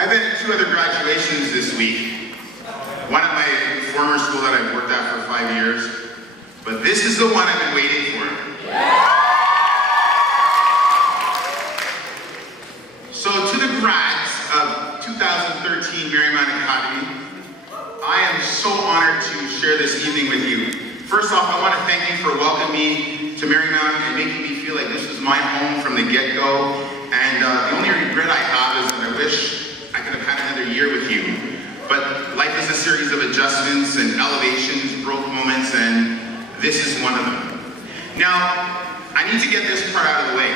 I've been at 2 other graduations this week. One at my former school that I've worked at for 5 years, but this is the one I've been waiting for. So to the grads of 2013 Marymount Academy, I am so honored to share this evening with you. First off, I want to thank you for welcoming me to Marymount and making me feel like this was my home from the get-go. And the only regret I have is that I wish I could have had another year with you. But life is a series of adjustments and elevations, growth moments, and this is one of them. Now, I need to get this part out of the way.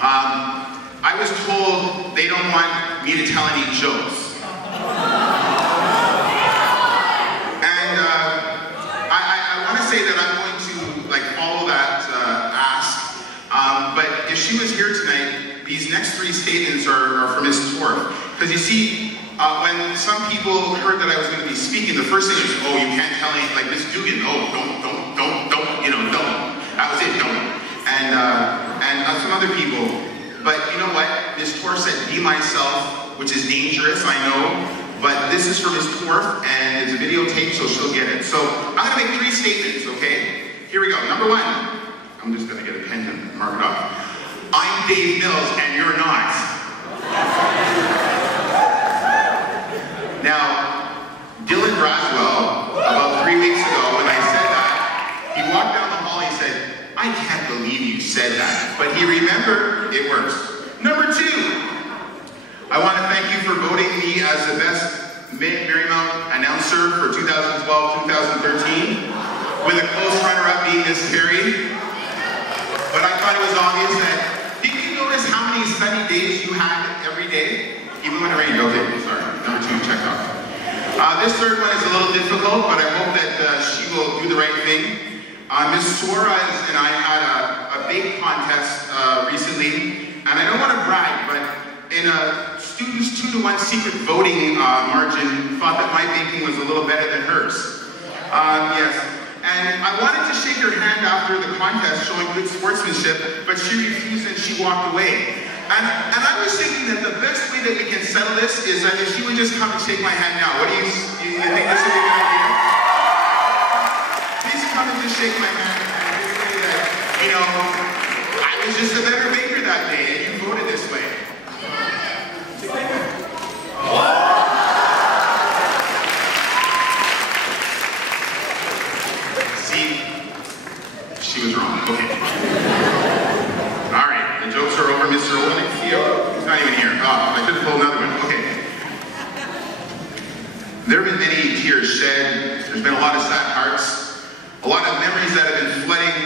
I was told they don't want me to tell any jokes. And I want to say that I'm going to follow that ask. But if she was here tonight, these next 3 statements are for Miss Torf. Because you see, when some people heard that I was going to be speaking, the first thing is, oh, you can't tell any, like Miss Dugan, oh, don't, you know, don't. That was it, don't. And some other people. But you know what? Miss Torf said, be myself, which is dangerous, I know. But this is for Miss Torf, and it's a videotape, so she'll get it. So I'm going to make 3 statements, okay? Here we go. Number 1. I'm just going to get a pen and mark it off. I'm Dave Mills, and you're not. Now, Dylan Braswell, about 3 weeks ago, when I said that, he walked down the hall, he said, I can't believe you said that. But he remembered, it works. Number 2, I want to thank you for voting me as the best Marymount announcer for 2012-2013, with a close runner-up being Miss Terry. But I thought it was obvious that, did you notice how many sunny days you had every day? Even when it rained. Okay, sorry. Number 2, checked off. This 3rd one is a little difficult, but I hope that she will do the right thing. Miss Suarez and I had a bake contest recently, and I don't want to brag, but in a students' 2-to-1 secret voting margin, thought that my baking was a little better than hers. Yes. And I wanted to shake her hand after the contest, showing good sportsmanship, but she refused and she walked away. And I was thinking that the best way that we can settle this is that if she would just come and shake my hand now. What do you think this would be a good idea? Please come and just shake my hand and just say that, you know, I was just a better baker that day and you voted this way. She was wrong. Okay. All right, the jokes are over, Mr. Olenek. He's not even here. Oh, I should have pulled another one. Okay. There have been many tears shed. There's been a lot of sad hearts. A lot of memories that have been flooding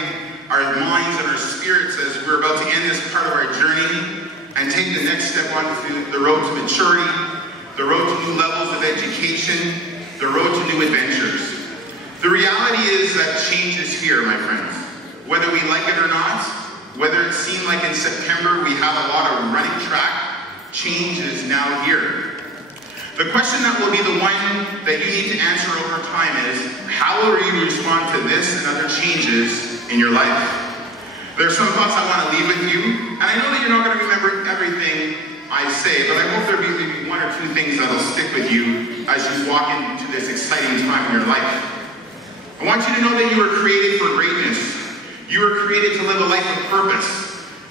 our minds and our spirits as we're about to end this part of our journey and take the next step on the road to maturity, the road to new levels of education, the road to new adventures. The reality is that change is here, my friends. Whether we like it or not, whether it seemed like in September we have a lot of running track, change is now here. The question that will be the one that you need to answer over time is, how will you respond to this and other changes in your life? There are some thoughts I want to leave with you, and I know that you're not going to remember everything I say, but I hope there'll be maybe 1 or 2 things that'll stick with you as you walk into this exciting time in your life. I want you to know that you were created for greatness. You were created to live a life of purpose.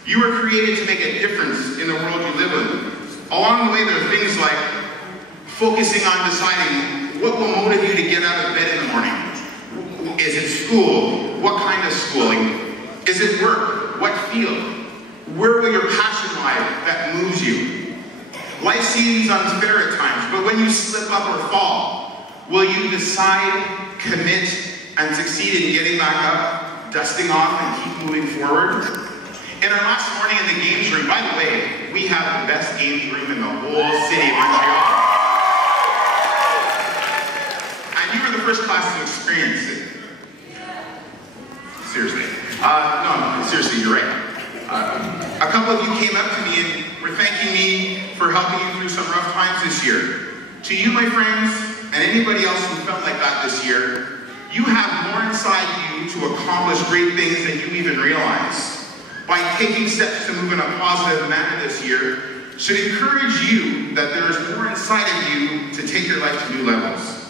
You were created to make a difference in the world you live in. Along the way, there are things like focusing on deciding what will motivate you to get out of bed in the morning. Is it school? What kind of schooling? Is it work? What field? Where will your passion lie that moves you? Life seems unfair at times, but when you slip up or fall, will you decide, commit, and succeed in getting back up, dusting off, and keep moving forward? In our last morning in the games room, by the way, we have the best games room in the whole city of Montreal. And you were the first class to experience it. Seriously. No, seriously, you're right. A couple of you came up to me and were thanking me for helping you through some rough times this year. To you, my friends, and anybody else who felt like that this year, you have more inside you to accomplish great things than you even realize. By taking steps to move in a positive manner this year, should encourage you that there is more inside of you to take your life to new levels.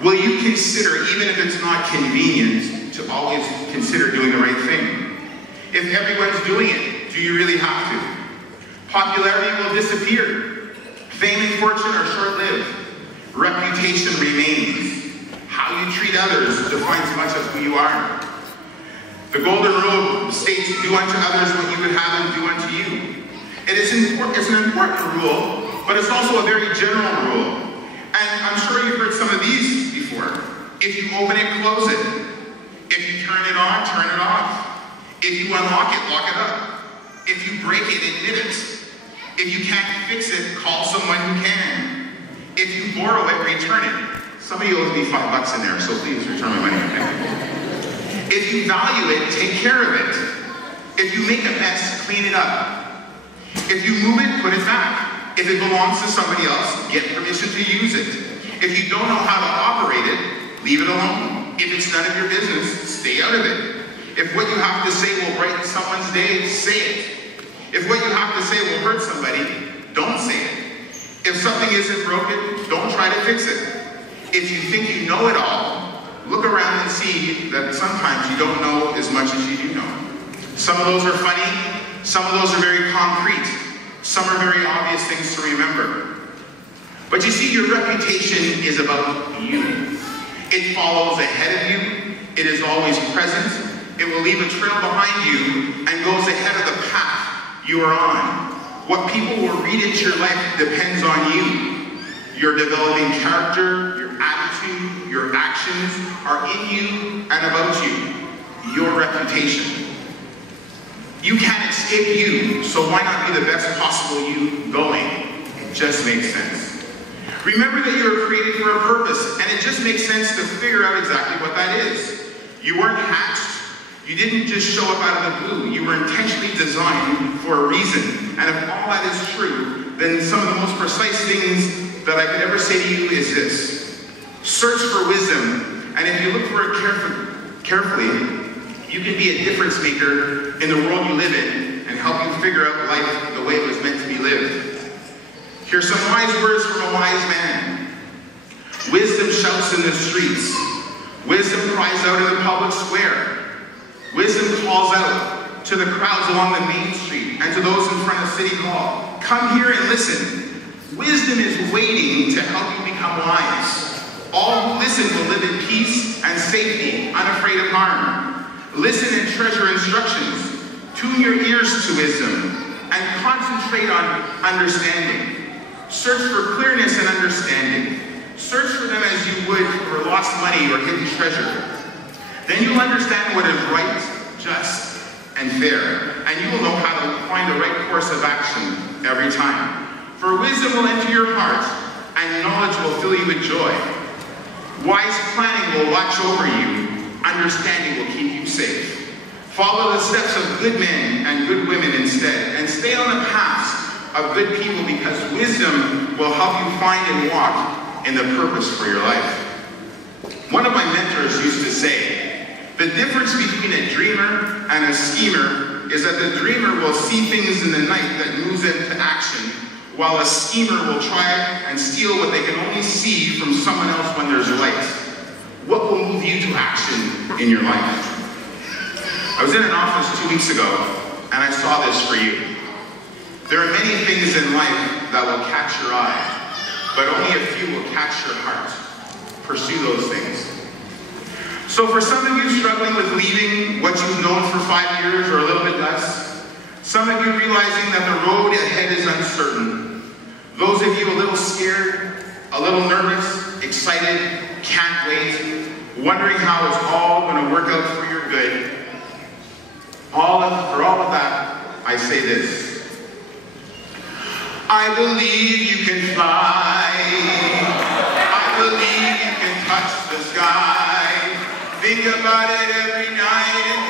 Will you consider, even if it's not convenient, to always consider doing the right thing? If everyone's doing it, do you really have to? Popularity will disappear. Fame and fortune are short-lived. Reputation remains. How you treat others defines much of who you are. The golden rule states, do unto others what you would have them do unto you. It's an important rule, but it's also a very general rule. And I'm sure you've heard some of these before. If you open it, close it. If you turn it on, turn it off. If you unlock it, lock it up. If you break it, admit it. If you can't fix it, call someone who can. If you borrow it, return it. Somebody owes me $5 in there, so please return my money, okay? If you value it, take care of it. If you make a mess, clean it up. If you move it, put it back. If it belongs to somebody else, get permission to use it. If you don't know how to operate it, leave it alone. If it's none of your business, stay out of it. If what you have to say will brighten someone's day, say it. If what you have to say will hurt somebody, don't say it. If something isn't broken, don't try to fix it. If you think you know it all, look around and see that sometimes you don't know as much as you do know. Some of those are funny, some of those are very concrete, some are very obvious things to remember. But you see, your reputation is about you. It follows ahead of you, it is always present, it will leave a trail behind you and goes ahead of the path you are on. What people will read into your life depends on you. Your developing character, your attitude, your actions are in you and about you. Your reputation. You can't escape you, so why not be the best possible you going? It just makes sense. Remember that you were created for a purpose, and it just makes sense to figure out exactly what that is. You weren't hatched. You didn't just show up out of the blue. You were intentionally designed for a reason. And if all that is true, then some of the most precise things that I could ever say to you is this. Search for wisdom, and if you look for it carefully, you can be a difference maker in the world you live in and help you figure out life the way it was meant to be lived. Here's some wise words from a wise man. Wisdom shouts in the streets. Wisdom cries out in the public square. Wisdom calls out to the crowds along the main street and to those in front of City Hall. Come here and listen. Wisdom is waiting to help you become wise. All who listen will live in peace and safety, unafraid of harm. Listen and treasure instructions. Tune your ears to wisdom and concentrate on understanding. Search for clearness and understanding. Search for them as you would for lost money or hidden treasure. Then you'll understand what is right, just, and fair, and you will know how to find the right course of action every time. For wisdom will enter your heart, and knowledge will fill you with joy. Wise planning will watch over you. Understanding will keep you safe. Follow the steps of good men and good women instead, and stay on the paths of good people, because wisdom will help you find and walk in the purpose for your life. One of my mentors used to say, the difference between a dreamer and a schemer is that the dreamer will see things in the night that moves them to action, while a schemer will try and steal what they can only see from someone else when there's light. What will move you to action in your life? I was in an office 2 weeks ago, and I saw this for you. There are many things in life that will catch your eye, but only a few will catch your heart. Pursue those things. So for some of you struggling with leaving what you've known for 5 years or a little bit less, some of you realizing that the road ahead is uncertain, those of you a little scared, a little nervous, excited, can't wait, wondering how it's all going to work out for your good, for all of that, I say this. I believe you can fly. I believe you can touch the sky. Think about it every night and